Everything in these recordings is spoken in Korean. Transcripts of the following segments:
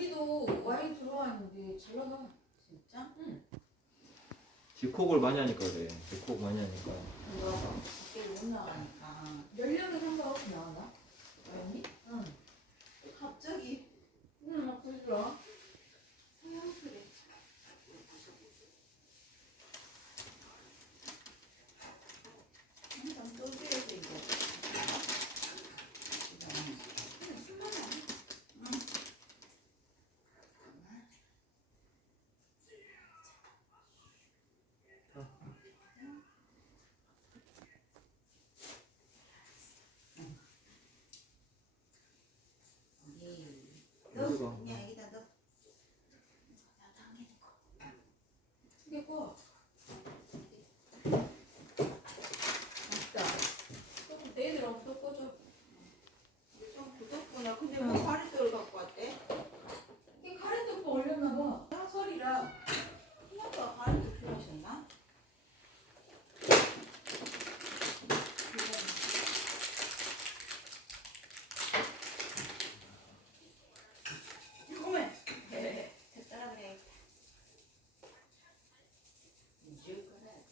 우리도 와인 들어왔는데 잘 나가. 진짜? 응. 집콕을 많이 하니까 그래. 집콕 많이 하니까. 이거 밖에 못 나가니까. 연령이 상관없이 나왔나? 와인이? 응. 갑자기 응, 나 그러더라. 서양술에. 항상 소주에서 이거. 술만 아니야. 응. 여기가. 그냥 여기다 넣어. 나 당기는 거. 이게 거. 맛있다. 조금 내일 엄청 꺼져. 좀 굳었구나. 근데 뭐 가래떡을 갖고 왔대? 이게 카레떡도 올렸나봐. 설이라. 토마토가 가래떡 좋아하셨나? 이거만. 됐더라 그래. 이제 그래.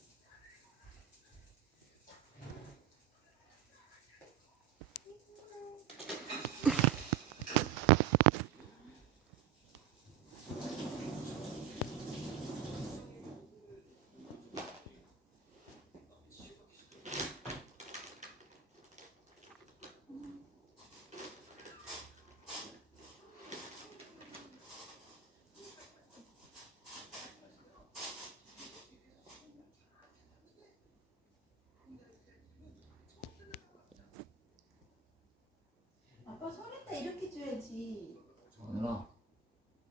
아빠 손에다 이렇게 줘야지. 누나.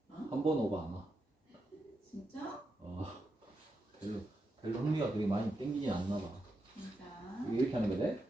한 번 오바 안 와. 진짜? 별로 흥미가 그게 많이 땡기진 않나 봐. 진짜. 이게 이렇게 하는 거래?